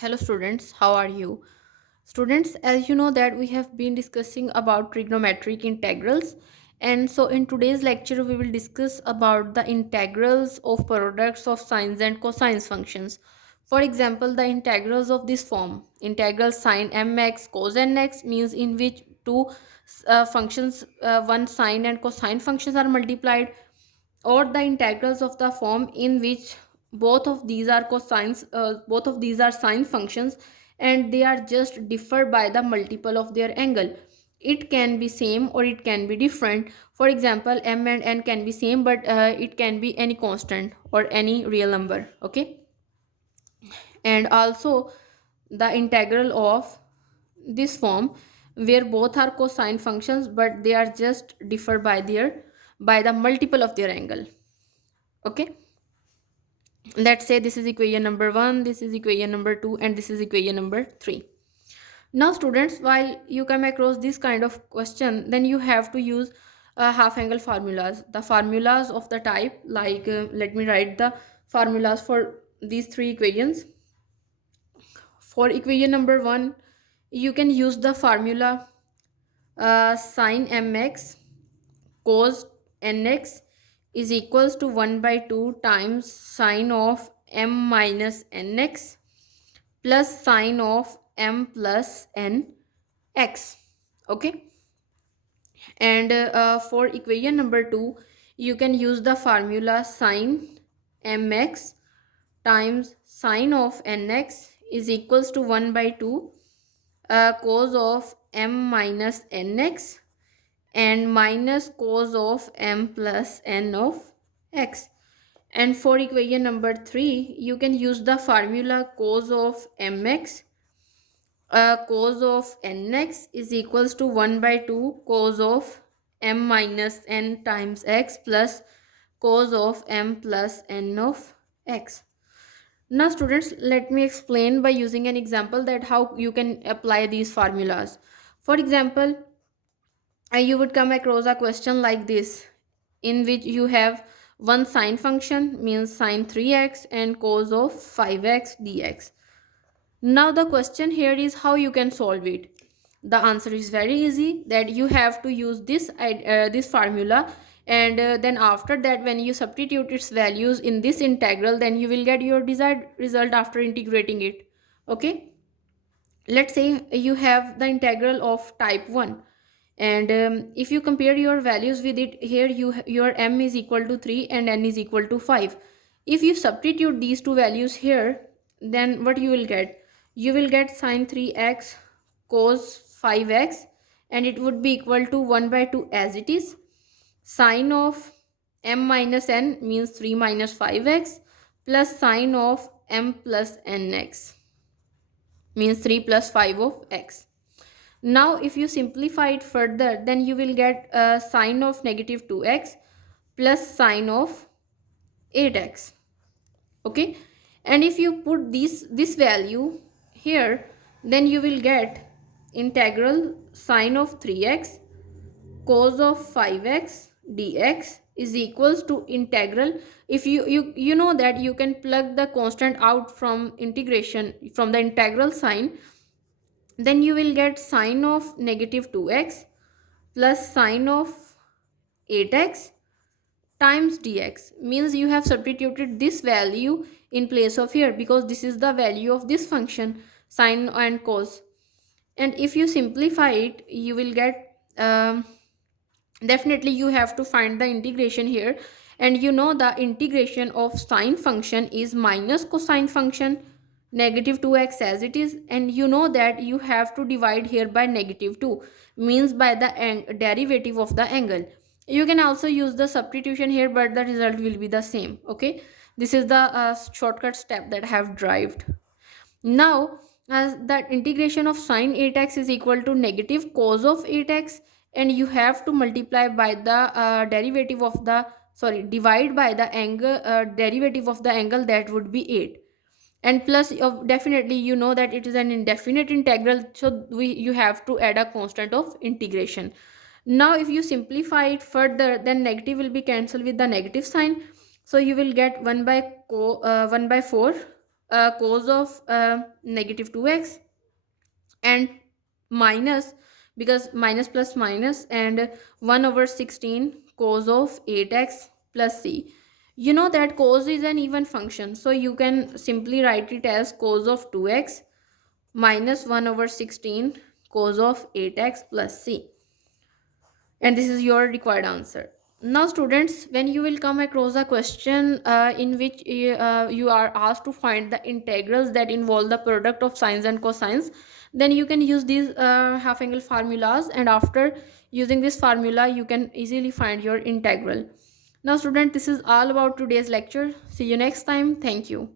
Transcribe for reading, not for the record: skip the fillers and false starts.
Hello students, how are you? Students, as you know that we have been discussing about trigonometric integrals, and so in today's lecture we will discuss about the integrals of products of sines and cosines functions. For example, the integrals of this form, integral sine mx cos nx, means in which two functions, one sine and cosine functions are multiplied, or the integrals of the form in which both of these are sine functions and they are just differ by the multiple of their angle. It can be same or it can be different. For example, m and n can be same, but it can be any constant or any real number. Okay, and also the integral of this form where both are cosine functions but they are just differ by the multiple of their angle. Okay, let's say this is equation number 1, this is equation number 2, and this is equation number 3. Now students, while you come across this kind of question, then you have to use half angle formulas, the formulas of the type like let me write the formulas for these three equations. For equation number 1, you can use the formula sine mx cos nx is equals to 1 by 2 times sine of m minus nx plus sine of m plus n x. Okay, and for equation number 2, you can use the formula sine mx times sine of nx is equals to 1 by 2 cos of m minus nx and minus cos of m plus n of x. And for equation number 3, you can use the formula cos of mx cos of nx is equals to 1 by 2 cos of m minus n times x plus cos of m plus n of x. Now students, let me explain by using an example that how you can apply these formulas. For example, you would come across a question like this in which you have one sine function means sine 3x and cos of 5x dx. Now the question here is how you can solve it. The answer is very easy, that you have to use this formula, and then after that when you substitute its values in this integral, then you will get your desired result after integrating it. Okay, let's say you have the integral of type 1, and if you compare your values with it, here your m is equal to 3 and n is equal to 5. If you substitute these two values here, then what you will get? You will get sine 3x cos 5x, and it would be equal to 1 by 2 as it is. Sine of m minus n means 3 minus 5x plus sine of m plus nx means 3 plus 5 of x. Now if you simplify it further, then you will get sine of negative 2x plus sine of 8x. Okay, and if you put this value here, then you will get integral sine of 3x cos of 5x dx is equals to integral. If you know that you can plug the constant out from integration from the integral sign, then you will get sine of negative 2x plus sine of 8x times dx, means you have substituted this value in place of here because this is the value of this function sine and cos. And if you simplify it, you will get definitely you have to find the integration here, and you know the integration of sine function is minus cosine function negative 2x as it is, and you know that you have to divide here by negative 2, means by the derivative of the angle. You can also use the substitution here, but the result will be the same. Okay, this is the shortcut step that I have derived. Now, as that integration of sine 8x is equal to negative cos of 8x, and you have to multiply by the derivative of the divide by the angle derivative of the angle, that would be 8, and plus of definitely you know that it is an indefinite integral, so you have to add a constant of integration. Now if you simplify it further, then negative will be cancelled with the negative sign, so you will get 1 by 4 cos of negative 2x, and minus, because minus plus minus, and 1 over 16 cos of 8x plus c. You know that cos is an even function, so you can simply write it as cos of 2x minus 1 over 16 cos of 8x plus c, and this is your required answer. Now students, when you will come across a question in which you are asked to find the integrals that involve the product of sines and cosines, then you can use these half angle formulas, and after using this formula you can easily find your integral. Now student, this is all about today's lecture. See you next time. Thank you.